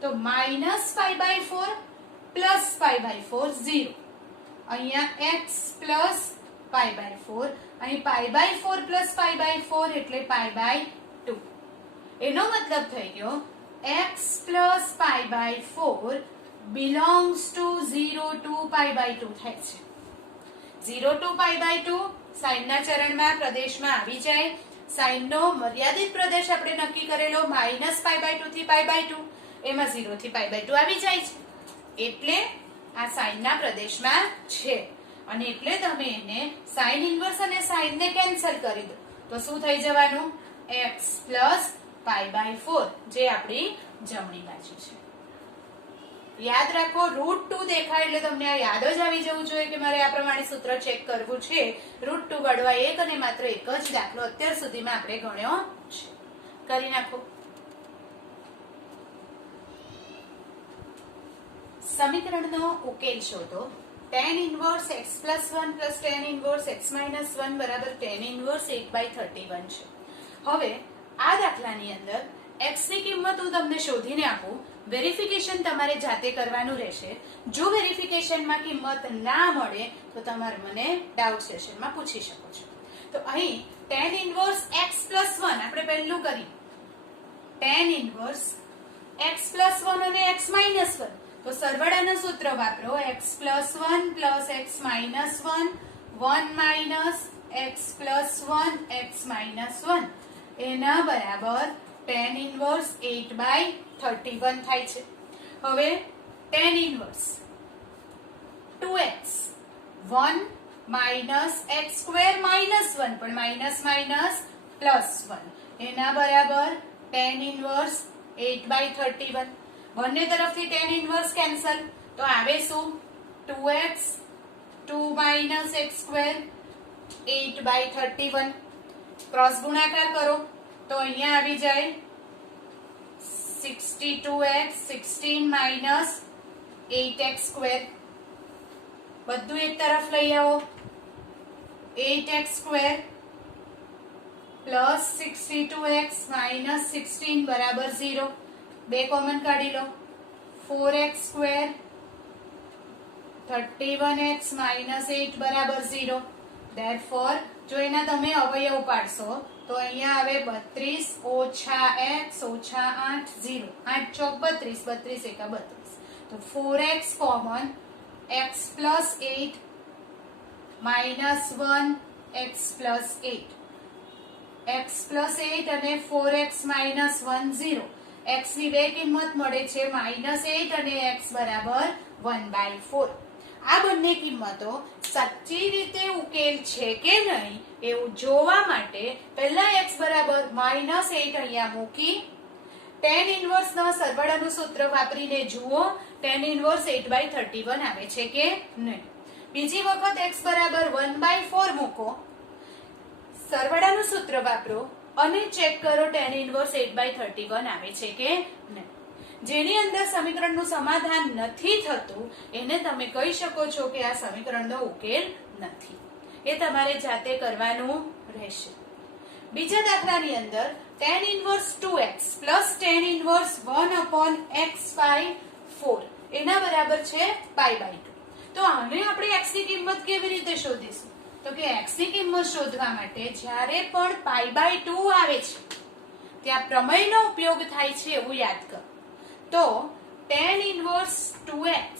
તો -π/4 પ્લસ π/4 0. અહીંયા x પ્લસ π/4, અહીં π/4 પ્લસ π/4 એટલે π/2. એનો મતલબ થઈ ગયો x plus π/4 belongs to 0 to π/2 થાય છે. 0 to π/2 સાઇનના ચરણમાં પ્રદેશમાં આવી જાય. સાઇનનો મર્યાદિત પ્રદેશ આપણે નક્કી કરેલો -π/2 થી π/2, એમાં 0 થી π/2 આવી જાય છે, એટલે આ સાઇનના પ્રદેશમાં છે. અને એટલે તમે એને સાઇન ઇન્વર્સ અને સાઇન ને કેન્સલ કરી દો તો શું થઈ જવાનું? x પ્લસ π/4, જે આપણી જમણી બાજુ છે. યાદ રાખો, √2 દેખાય એટલે તમને આ યાદ જ આવી જવું જોઈએ કે મારે આ પ્રમાણે સૂત્ર ચેક કરવું છે. √2 વડવા એક અને માત્ર એક જ દાખલો અત્યાર સુધીમાં આપણે ગણ્યો છે. કરી નાખો. સમીકરણનો ઉકેલ શોધો. tan inverse x + 1 + tan inverse x - 1 બરાબર tan ઇન્વર્સ 1/31 છે. હવે આ દાખલાની અંદર x ની કિંમત હું તમને શોધીને આપું, વેરિફિકેશન તમારે જાતે કરવાનું રહેશે. જો વેરિફિકેશનમાં કિંમત ના મળે તો તમારે મને ડાઉટ સેશનમાં પૂછી શકો છો. તો અહીં tan ઇન્વર્સ x + 1 આપણે પહેલું કરી. tan ઇન્વર્સ x + 1 અને x - 1, તો સરવાળાનું સૂત્ર વાપરો. x + 1 + x - 1 1 - x + 1 x - 1 એના બરાબર tan ઇન્વર્સ 8/31 થાય છે. હવે tan ઇન્વર્સ 2x 1 - x² - 1 પણ માઇનસ +1 એના બરાબર tan ઇન્વર્સ 8/31. બંને તરફથી tan ઇન્વર્સ કેન્સલ, તો આવે શું? 2x 2 - x² 8/31. ક્રોસ ગુણાકાર કરો તો અહીંયા આવી જાય 62x 16 - 8x². બધું એક તરફ લઈ આવો. 8x² + 62x - 16 બરાબર 0. 2 કોમન કાઢી લો. 4x² 31x - 8 બરાબર 0. Therefore જો એના તમે અવયવ પાડશો તો અહીંયા આવે 32 - x - 8 0. 8 ચોક 32, 32 એકા 32. તો 4x common, x + 8 -1 x + 8. x + 8 અને 4x - 1 0. x ની બે કિંમત મળે છે -8 અને x બરાબર 1/4. આ બંને કિંમતો સાચી રીતે ઉકેલ છે કે નહીં એવું જોવા માટે પહેલા x બરાબર -8 અહીંયા મૂકી tan ઇન્વર્સના સરવાળાનું સૂત્ર વાપરીને જુઓ tan ઇન્વર્સ 8/31 આવે છે કે નહીં. બીજી વખત x બરાબર 1/4 મૂકો, સરવાળાનું સૂત્ર વાપરો અને ચેક કરો tan ઇન્વર્સ 8/31 આવે છે કે નહીં. જેની અંદર સમીકરણનું સમાધાન નથી થતું એને તમે કહી શકો છો કે આ સમીકરણનો ઉકેલ નથી. એ તમારે જાતે કરવાનું રહેશે. બીજા દાખલાની અંદર tan inverse 2x + tan inverse 1/x/4 એના બરાબર છે π/2. તો આને આપણે x ની કિંમત કેવી રીતે શોધીશું? તો કે x ની કિંમત શોધવા માટે જ્યારે પણ π/2 આવે છે ત્યાં પ્રમેયનો ઉપયોગ થાય છે એવું યાદ કરો. તો tan ઇન્વર્સ 2x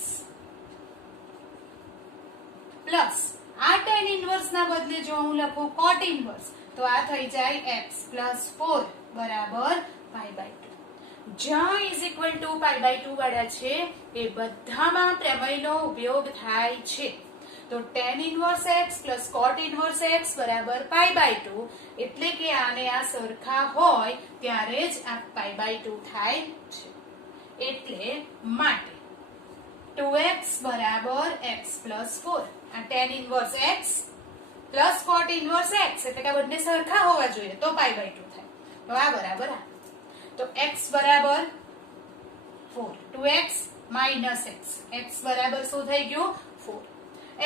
પ્લસ આ tan ઇન્વર્સ ના બદલે જો હું લખું cot ઇન્વર્સ તો આ થઈ જાય x + 4 બરાબર π/2. જ્યાં = π/2 વાળા છે એ બધામાં પ્રમેયનો ઉપયોગ થાય છે. તો tan inverse x + cot inverse x બરાબર π/2 એટલે કે આને આ સરખા હોય ત્યારે જ આ π/2 થાય છે. એટલે માટે 2x બરાબર x પ્લસ 4. આ tan inverse x plus cot inverse x એટલે કે બંને સરખા હોવા જોઈએ તો પાઈ બાય 2 થાય. તો આ બરાબર આ. તો x બરાબર 4. 2x minus x. x બરાબર શું થઈ ગયું? 4.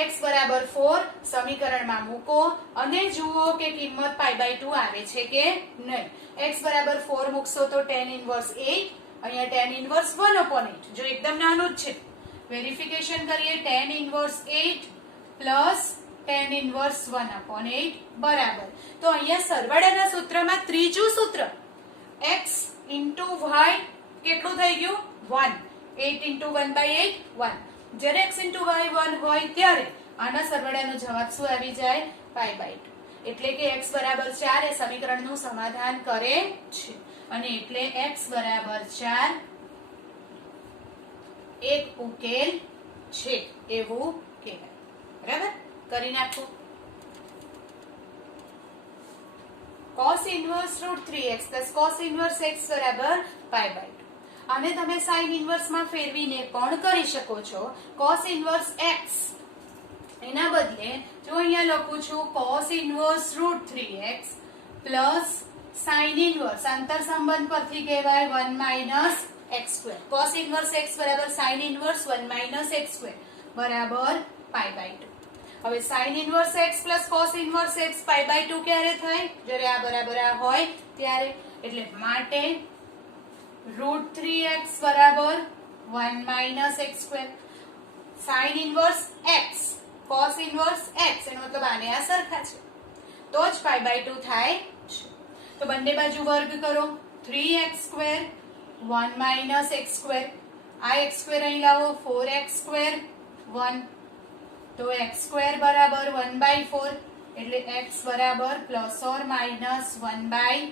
x બરાબર 4 સમીકરણમાં મૂકો અને જુઓ કે કિંમત પાઈ બાય 2 આવે છે કે નહીં. x બરાબર 4 મૂકશો તો tan ઇન્વર્સ 8, અહીંયા tan ઇન્વર્સ 1/8. જો એકદમ નાનું જ છે. વેરિફિકેશન કરીએ. tan inverse 8 plus tan inverse 1/8 બરાબર. તો અહીંયા સરવાળાના સૂત્રમાં ત્રીજું સૂત્ર x into y કેટલું થઈ ગયું? 1. 8 into 1/8 1. જ્યારે x into y 1 હોય ત્યારે આના સરવાળાનો જવાબ શું આવી જાય? Pi by 2. એટલે કે x બરાબર 4 એ સમીકરણનું સમાધાન કરે છે અને એટલે x બરાબર 4 એક ઉકેલ છે એવું કહેવાય. બરાબર? કરી નાખો. cos inverse root 3x plus cos inverse x બરાબર પાઈ બાય 2. આને તમે sin inverse માં ફેરવીને પણ કરી શકો છો. cos inverse x એના બદલે જો અહીંયા લખું છું cos inverse root 3x plus sin inverse અંતર સંબંધ પરથી કહેવાય 1 minus x square. cos inverse x બરાબર sin inverse 1 minus x square બરાબર પાઈ બાય 2. હવે sin inverse x plus cos inverse x pi by 2 ક્યારે થાય? જ્યારે આ બરાબર આ હોય ત્યારે. એટલે માટે root 3x બરાબર 1 minus x square. sin inverse x cos inverse x એનો મતલબ આને આ સરખા છે તો જ પાઈ બાય 2 થાય છે. તો બંને બાજુ વર્ગ કરો. 3x square 1 minus x square. આ x square અહીં લાવો. 4x square 1. તો x square બરાબર 1/4 એટલે x બરાબર પ્લસ ઓર માઇનસ 1/2.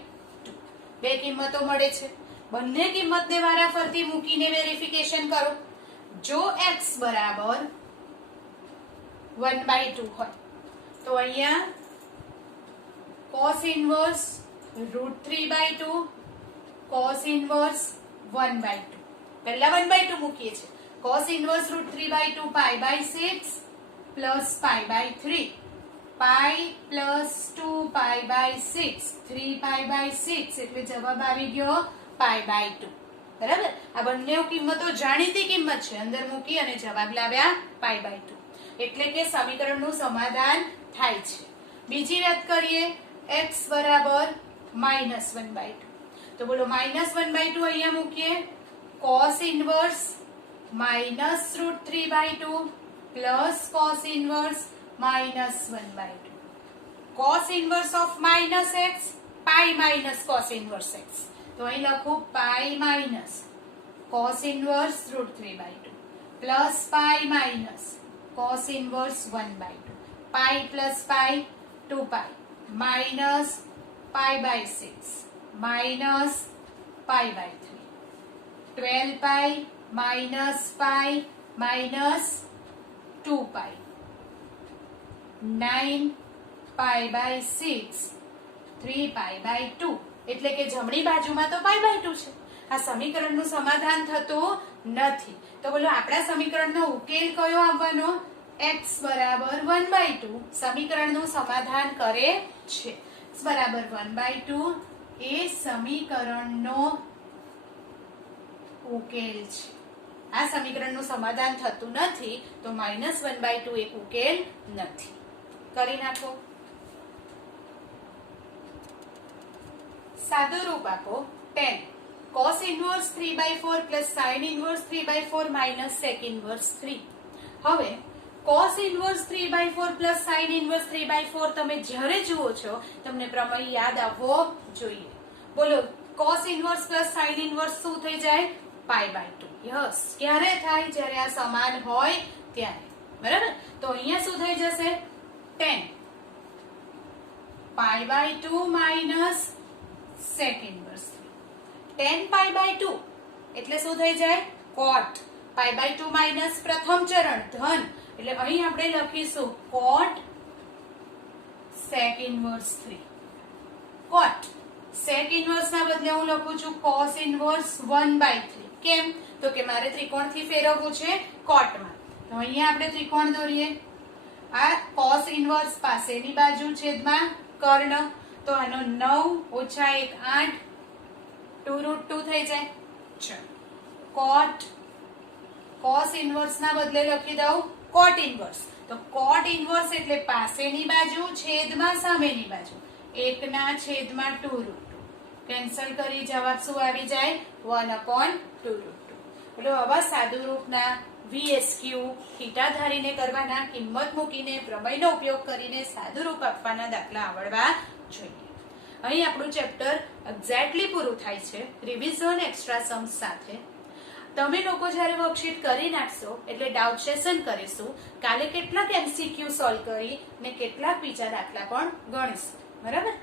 બે કિંમતો મળે છે. બંને કિંમતને વારાફરતી મૂકીને વેરિફિકેશન કરો. જો x બરાબર 1/2 હોય તો અહીંયા cos inverse root 3/2 cos inverse 1/2. પહેલા 1/2 મૂકીએ છીએ. cos inverse root 3/2 pi by 6 plus pi by 3. Pi plus 2 pi by 6 3 pi by 6 એટલે જવાબ આવી ગયો પાઈ બાય 2. બરાબર? આ બંને કિંમતો જાણીતી કિંમત છે. અંદર મૂકી અને જવાબ લાવ્યા પાઈ બાય 2. એટલે કે સમીકરણનું સમાધાન થાય છે. બીજી વાત કરીએ. x બરાબર -1/2. તો બોલો -1/2 અહીંયા મૂકીએ. cos inverse -root 3/2 plus cos inverse -1/2. cos inverse of minus x pi minus cos inverse x. તો અહીં લખું pi minus cos inverse root 3/2 plus pi minus cos inverse 1/2. pi plus pi 2 pi minus pi by 6 minus pi by 3. 12 pi minus pi minus 2 pi 9 pi by 6 3 pi by 2. એટલે કે જમણી બાજુમાં તો પાઈ by 2 છે. આ સમીકરણનું સમાધાન થતું નથી. તો બોલો આપણા સમીકરણનો ઉકેલ કયો આવવાનો? x બરાબર 1/2 સમીકરણનું સમાધાન કરે છે. x બરાબર 1/2 એ સમીકરણનો ઉકેલ છે. આ સમીકરણનું સમાધાન થતું નથી તો -1/2 એક ઉકેલ નથી. કરી નાખો. સાદું રૂપ આપો. 10 cos inverse 3/4 plus sin inverse 3/4 minus sec inverse 3. હવે cos inverse 3/4 plus sin inverse 3/4 તમે જ્યારે જુઓ છો તમને પ્રમેય યાદ આવવો જોઈએ. બોલો cos inverse plus sin inverse શું થઈ જાય? Pi by 2. યસ. ક્યારે થાય? જ્યારે આ સમાન હોય ત્યારે. બરાબર? તો અહીંયા શું થઈ જશે? 10 pi by 2 minus sec inverse 3. 10 pi by 2 એટલે શું થઈ જાય? cot. પાઈ બાય 2 માઇનસ પ્રથમ ચરણ ધન એટલે અહીં આપણે લખીશું cot sec inverse 3. cot sec inverse ના બદલે હું લખું છું cos inverse 1/3. કેમ? તો કે મારે ત્રિકોણથી ફેરવવું છે કોટમાં. તો અહીંયા આપણે ત્રિકોણ દોરીએ. આ cos ઇન્વર્સ પાસેની બાજુ છેદમાં કર્ણ, તો આનો 9 - 1 8 2√2 થઈ જાય. ચલો cos ઇન્વર્સ ના બદલે લખી દઉં cot ઇન્વર્સ. તો cot ઇન્વર્સ એટલે પાસેની બાજુ છેદમાં સામેની બાજુ 1/2√2. કેન્સલ કરી જવાબ શું આવી જાય? 1/2√2. એટલે આવા સાદુરૂપના VSQ થીટા ધારીને કરવાના, કિંમત મૂકીને પ્રમેયનો ઉપયોગ કરીને સાદુરૂપ આપવાના દાખલા આવડવા જોઈએ. અહીં આપણું ચેપ્ટર એક્ઝેક્ટલી પૂરું થાય છે રિવિઝન એક્સ્ટ્રા સમ્સ સાથે. તમે લોકો જ્યારે વર્કશીટ કરી નાખશો એટલે ડાઉટ સેશન કરીશું. કાલે કેટલાક MCQ સોલ્વ કરી ને કેટલાક બીજા દાખલા પણ ગણીશું. બરાબર?